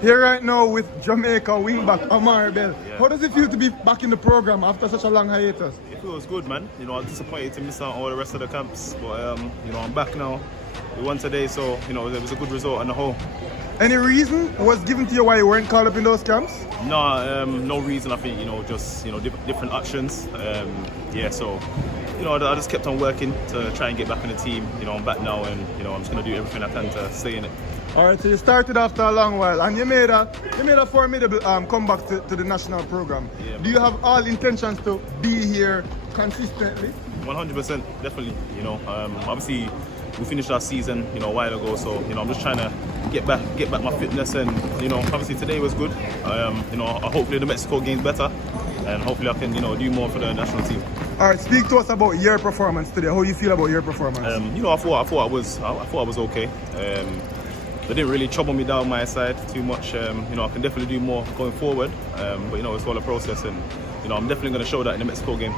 Here right now with Jamaica wingback Amari. Yeah. How does it feel to be back in the program after such a long hiatus? It feels good, man. You know, I'm disappointed to miss out all the rest of the camps, but you know, I'm back now. We won today, so you know, it was a good result on the whole. Any reason was given to you why you weren't called up in those camps? No, no reason. I think you know, just you know, different options. Yeah, so you know, I just kept on working to try and get back in the team. You know, I'm back now, and you know, I'm just gonna do everything I can to stay in it. All right, so you started after a long while, and you made a formidable comeback to the national program. Yeah. Do you have all intentions to be here consistently? 100%, definitely. You know, obviously we finished our season, you know, a while ago. So you know, I'm just trying to get back my fitness, and you know, obviously today was good. You know, hopefully the Mexico game's better, and hopefully I can you know do more for the national team. All right, speak to us about your performance today. How you feel about your performance? You know, I thought I was okay. They didn't really trouble me down my side too much. You know, I can definitely do more going forward. But you know, it's all a process, and you know, I'm definitely going to show that in the Mexico game.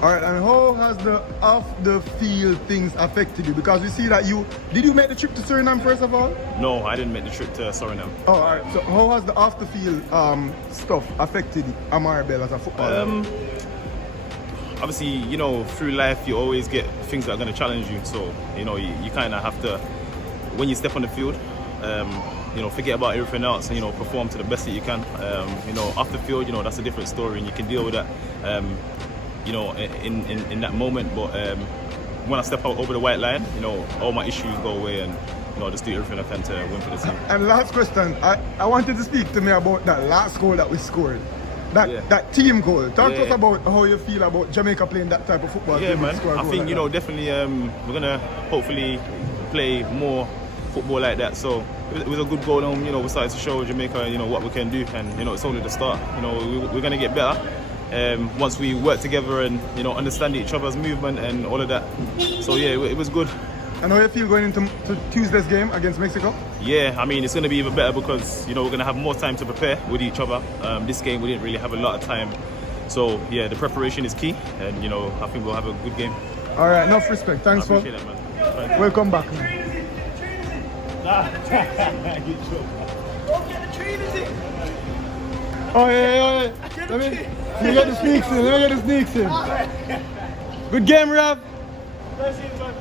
All right, and how has the off the field things affected you? Because we see that did you make the trip to Suriname first of all? No, I didn't make the trip to Suriname. Oh, all right. So how has the off the field stuff affected Amari Bell as a footballer? Obviously, you know, through life you always get things that are going to challenge you. So you know, you kind of have to, when you step on the field, you know, forget about everything else and, you know, perform to the best that you can. You know, off the field, you know, that's a different story and you can deal with that, you know, in that moment. But when I step out over the white line, you know, all my issues go away and, you know, just do everything I can to win for the team. And last question, I wanted to speak to me about that last goal that we scored. That team goal. Talk to us about how you feel about Jamaica playing that type of football. Yeah, man. I think, you know, definitely we're going to hopefully play more football like that. So it was a good goal. You know, we started to show Jamaica, you know, what we can do, and you know, it's only the start. You know, we're going to get better once we work together and you know, understand each other's movement and all of that. So yeah, it was good. And how you feel going into Tuesday's game against Mexico? Yeah, I mean, it's going to be even better because you know, we're going to have more time to prepare with each other. This game we didn't really have a lot of time, so yeah, the preparation is key, and you know, I think we'll have a good game. All right, enough respect. Thanks for that, man. Welcome back, man. Don't get the tree, is it? Oh yeah. Let me get the sneaks in. Good game, Rob. That's it, man.